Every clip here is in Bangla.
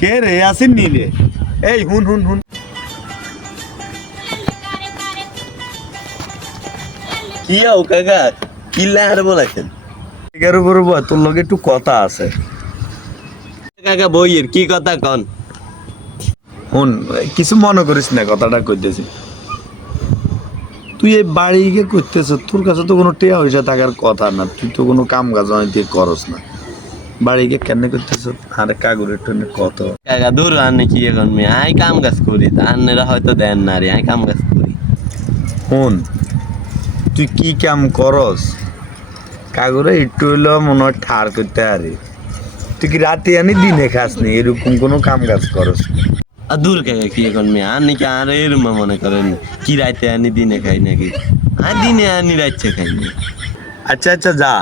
কে রে আসেন নি রে? এই হুন হুন হুন, কি আও কাকা কিল্লা হারে বলাইছেন? এগারো বড় তোর লগে একটু কথা আছে। কাকা বইয়ের কি কথা কন? হুন, কিছু মনে করিস না, কথাটা কইতেছি। তুই এই বাড়ি গিয়ে করতেছ, তোর কাছে তো কোনো টেয়া পয়সা থাকার কথা না, তুই তো কোনো কাম কাজ অনেক করস না, বাড়ি গিয়ে কেন করতেছ? আরে কাগরের টনে কত। কাকা দূর আনে কি এখন মেয়ে আই কাম কাজ করি তা আন্নেরা হয়তো দেন না রে আই কাম কাজ করি। হুন, তুই কি কাম করস? কাগরে একটু হইলো মনে হয় ঠার করতে আরে, তুই কি রাতে আনি দিনে খাস নি, এরকম কোনো কাম কাজ করস? আর দূর কাকা কি এখন মেয়ে আনি কি আর এরম মনে করেন কি রাইতে আনি দিনে খাই নাকি? আর দিনে আনি রাইতে খাই না। আচ্ছা আচ্ছা যা,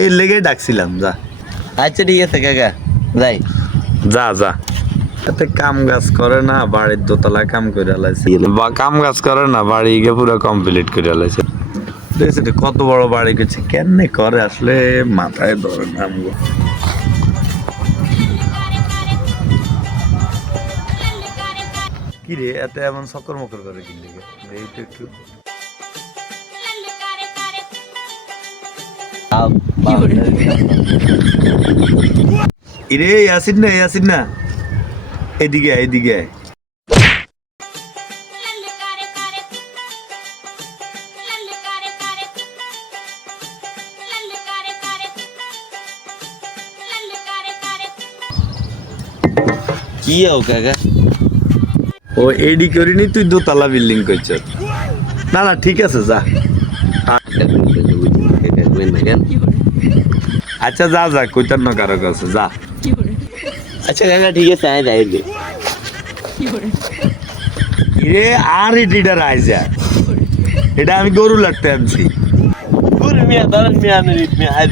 এই লেগে ডাকছিলাম, যা আচ্ছা ঠিক আছে কাকা যাই। যা যা। এতে কাম কাজ করে না, বাড়ির দোতলা কাম করে লাইছে, বা কাম কাজ করে না, বাড়ি গিয়ে পুরো কমপ্লিট করে লাইছে। দেখছি তো কত বড় বাড়ি করছে, কেমনে করে আসলে মাথায় ধরে না আমগো। কি রে এত এমন চক্কর মকর করে কি লেগে? এইটা একটু ইরে ইয়াসিন না, ইয়াসিন না, এদিকে আয়, এদিকে আয়। কি আও কাকা? ও এডি করিনি, তুই দোতলা বিল্ডিং করছ? না না ঠিক আছে যা। আচ্ছা যা যা, কইতার না কারো কাছে, যা। আচ্ছা কাকা ঠিক আছে আয় যাই রে। ইরে আর এডিটার আইসা, এটা আমি গরু লাগতে আনছি। মিয়া ধরেন মিয়া আমি মিয়া আয়